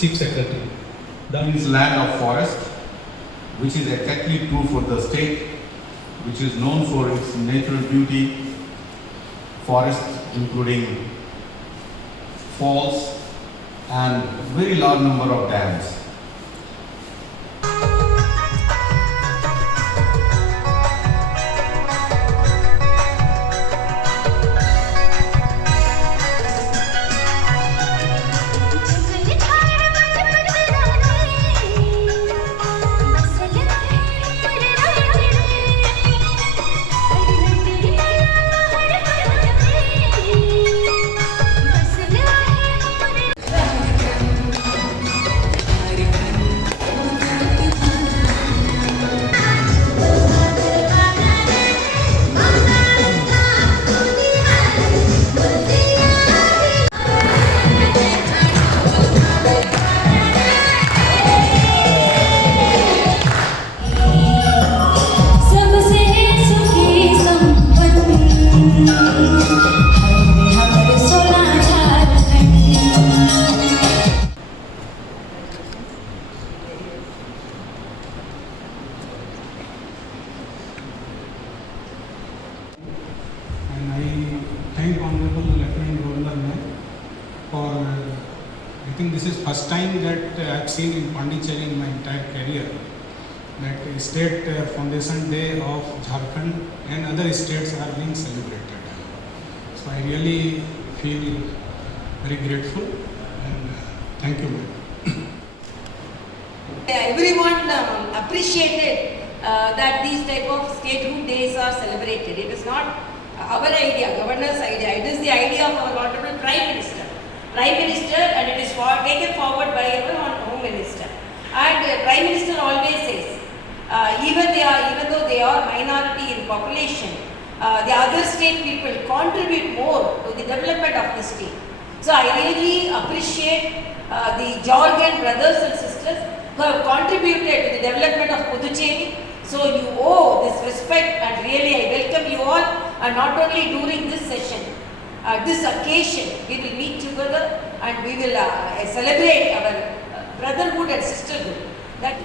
Chief Secretary. Is land of forest, which is exactly true for the state, which is known for its natural beauty, forests including falls and very large number of dams. And I thank Honorable Lieutenant Governor Ma'am for, I think this is first time that I have seen in Pondicherry in my entire career that State Foundation Day of Jharkhand and other states are being celebrated. So I really feel very grateful and thank you ma'am. Everyone appreciated that these type of statehood days are celebrated. It is not our idea, governor's idea. It is the idea of our Honorable Prime Minister. Prime Minister, and it is taken forward by our Home Minister. And Prime Minister always says, even though they are minority in population, the other state people contribute more to the development of the state. So I really appreciate the Jharkhand brothers and sisters who have contributed to the development of Puducherry. So you owe this respect, and really I welcome you all, and not only during this session, this occasion we will meet together and we will celebrate our brotherhood and sisterhood. That